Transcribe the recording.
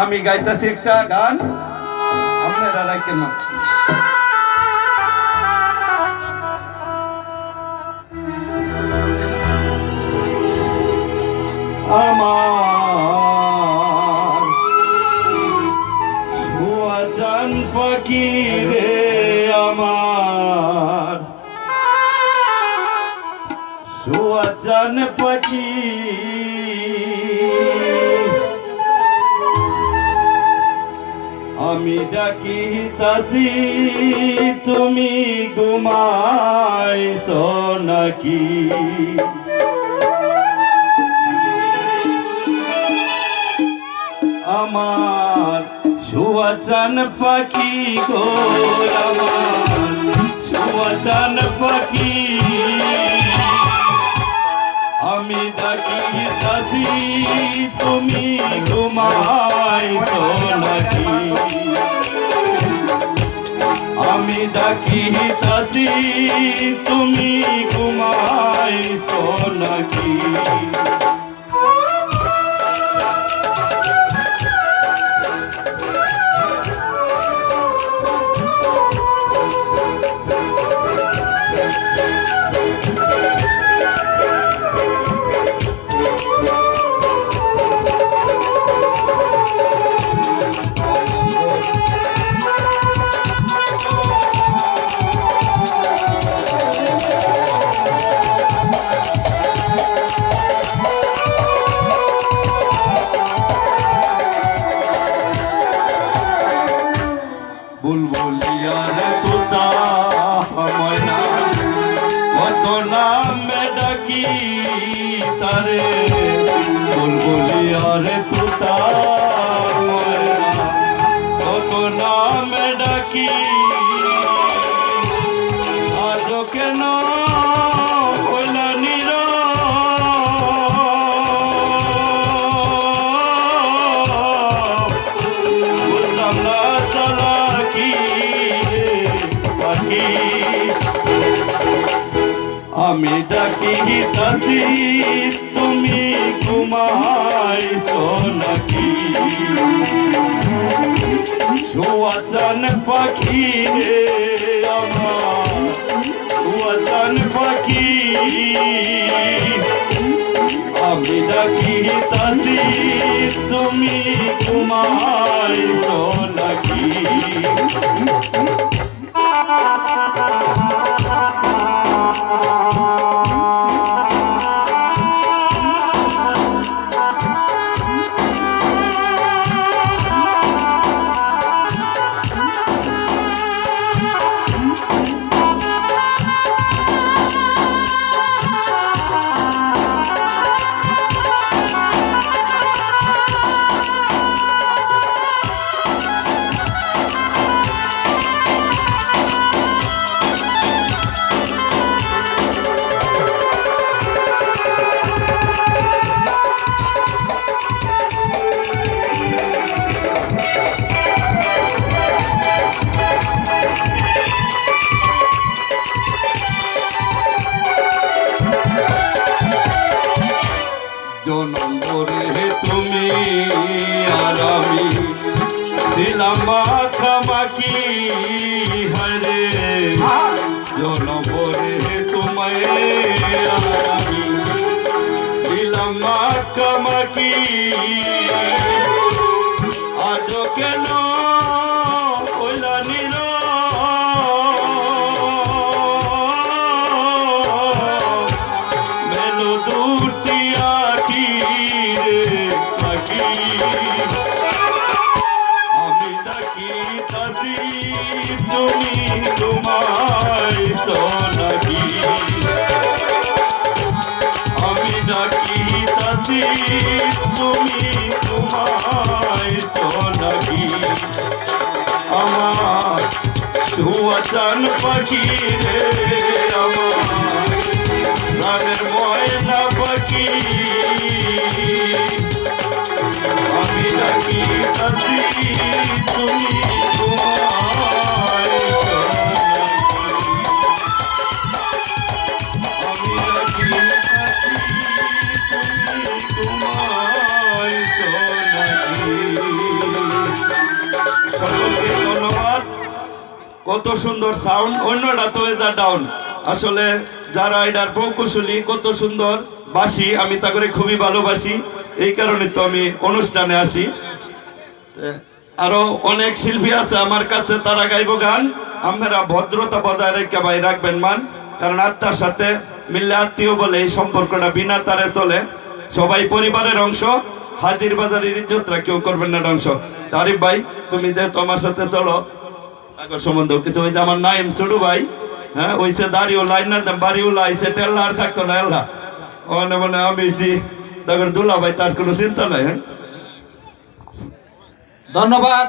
আমি গাইতেছি একটা গান, আপনারা রাখেন না। আমার সুয়াজান পাখি রে, আমার সুয়াজান পাখি, আমি ডাকিতাছি তুমি ঘুমাইছ নাকি? আমার সুয়াচান পাখি গো, আমার সুয়াচান পাখি, আমি ডাকিতাছি তুমি ঘুমাইছ নাকি? আমি ডাকিতাছি তুমি ঘুমাইছ নাকি? বুলবুলিয়ার তোতা ময়না, কত নামে ডাকি তারে। বুলবুলিয়ার তোতা ময়না, কত নামে ডাকি, আজ কেন হইলা নীরব? বুঝলাম না আমি ডাকিতাছি তুমি ঘুমাইছ নাকি? সুয়াচান পাখি রে, আমার সুয়াচান পাখি, আমি ডাকিতাছি তুমি ঘুমাইছ নাকি? জনমরে তুমি আর আমি দিলাম মাখামাখি, হরে জনমরে তোমায় আর আমি দিলাম মাখামাখি, আজ কেন হইলা নীরব? মেলো দুটি আখি রে পাখি, আমি ডাকিতাছি তুমি ঘুমাইছ নাকি? আমি ডাকিতাছি তুমি ঘুমাইছ নাকি? আমার সুয়াচান পাখি রে, আমার প্রাণের ময়না পাখি, আমি ডাকিতাছি তুমি ঘুমাইছ নাকি? আমি ডাকিতাছি তুমি ঘুমাইছ নাকি? কত সুন্দর সাউন্ড, অন্যটা তো যা ডাউন। আসলে যারা এটার প্রকৌশলী কত সুন্দর বাসি, আমি তা করে খুবই ভালোবাসি, এই কারণে তো আমি অনুষ্ঠানে আসি। আরো অনেক শিল্পী আছে আমার কাছে, তারা গাইব গান। আপনারা ভদ্রতা বজায় রেখে ভাই রাখবেন মান, কারণ আত্মার সাথে মিললে আত্মীয় বলে এই সম্পর্কটা বিনা তারে চলে। সবাই পরিবারের অংশ, হাজির বাজারের ইজ্জতরা কেউ করবেন না ধ্বংস। আরিফ ভাই, তুমি যে তোমার সাথে চলো আগর সম্বন্ধ কিছু, ওই যে আমার নাইম ছোট ভাই, হ্যাঁ ওইসে দাড়িও লাইন না দাম বাড়িও লাইছে টেল্লা আর থাকতো না এল্লা মনে মনে আমি তারপর দুলা ভাই, তার কোনো চিন্তা নাই। হ্যাঁ ধন্যবাদ।